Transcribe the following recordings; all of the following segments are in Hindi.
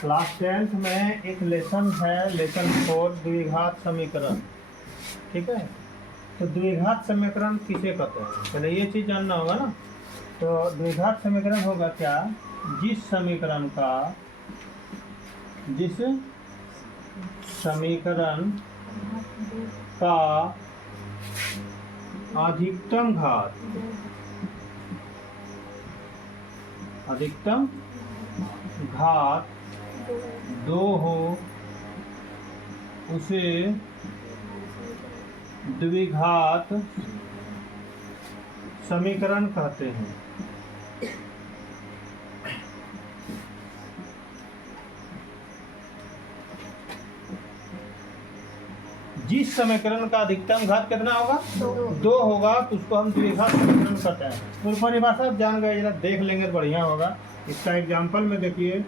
क्लास 10th में एक लेसन है, लेसन 4 द्विघात समीकरण। ठीक है, तो द्विघात समीकरण किसे कहते हैं, पहले ये चीज़ जानना होगा ना। तो द्विघात समीकरण होगा क्या, जिस समीकरण का अधिकतम घात 2 हो उसे द्विघात समीकरण कहते हैं। जिस समीकरण का अधिकतम घात कितना होगा, 2 होगा, तो उसको हम द्विघात समीकरण कहते हैं। तो परिभाषा जान गए, जरा देख लेंगे तो बढ़िया होगा। इसका एग्जाम्पल में देखिए,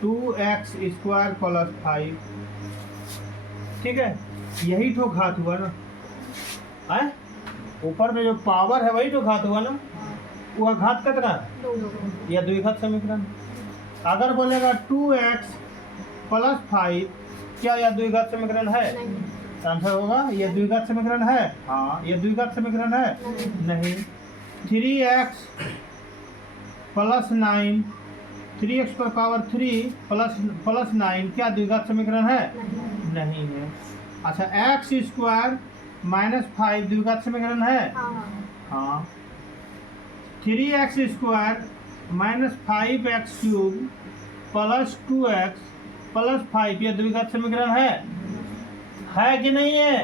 2x² + 5। ठीक है, यही तो घात हुआ ना, है ऊपर में जो पावर है वही तो घात हुआ ना। वह घात कितना है, यह द्विघात समीकरण। अगर बोलेगा 2x + 5, क्या यह द्विघात समीकरण है? आंसर होगा यह द्विघात समीकरण है। हाँ, यह द्विघात समीकरण है। नहीं। 3x + 9, 3x³ + 9 क्या द्विघात समीकरण है? नहीं है। अच्छा, x² - 5 द्विघात समीकरण है। हाँ। 3x² - 5x³ + 2x + 5 यह द्विघात समीकरण है कि नहीं है?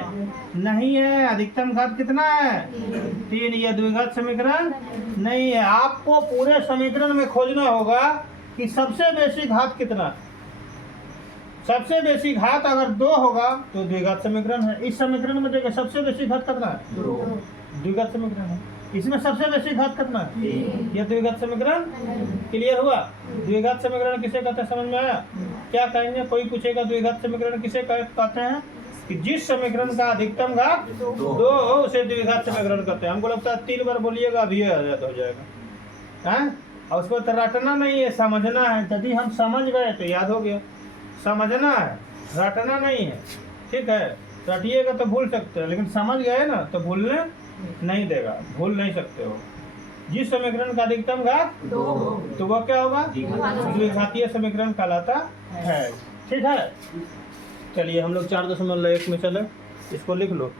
नहीं है। अधिकतम घात कितना है? 3। यह द्विघात समीकरण नहीं है। आपको पूरे समीकरण में खोजना होगा कि सबसे बेसी घात कितना है। सबसे बेसी घात अगर 2 होगा तो द्विघात समीकरण है। इस समीकरण में देखिए, सबसे बेसी घात कितना है? 2। द्विघात समीकरण है। इसमें सबसे बेसी घात कितना है? यह द्विघात समीकरण। क्लियर हुआ? द्विघात समीकरण किसे कहते हैं, समझ में आया? क्या कहेंगे, कोई पूछेगा द्विघात समीकरण किसे कहते हैं, कि जिस समीकरण का अधिकतम घात 2 हो उसे द्विघात समीकरण कहते हैं। हमको लगता है 3 बार बोलिएगा अभी याद हो जाएगा। हैं, और उसको तो रटना नहीं है, समझना है। यदि हम समझ गए तो याद हो गया। समझना है, रटना नहीं है। ठीक है, रटिएगा तो भूल सकते हैं, लेकिन समझ गए ना तो भूलने नहीं देगा, भूल नहीं सकते हो। जिस समीकरण का अधिकतम घात 2 तो वह क्या होगा, द्विघातीय समीकरण कहलाता है। ठीक है, चलिए हम लोग 4.1 में चले, इसको लिख लो।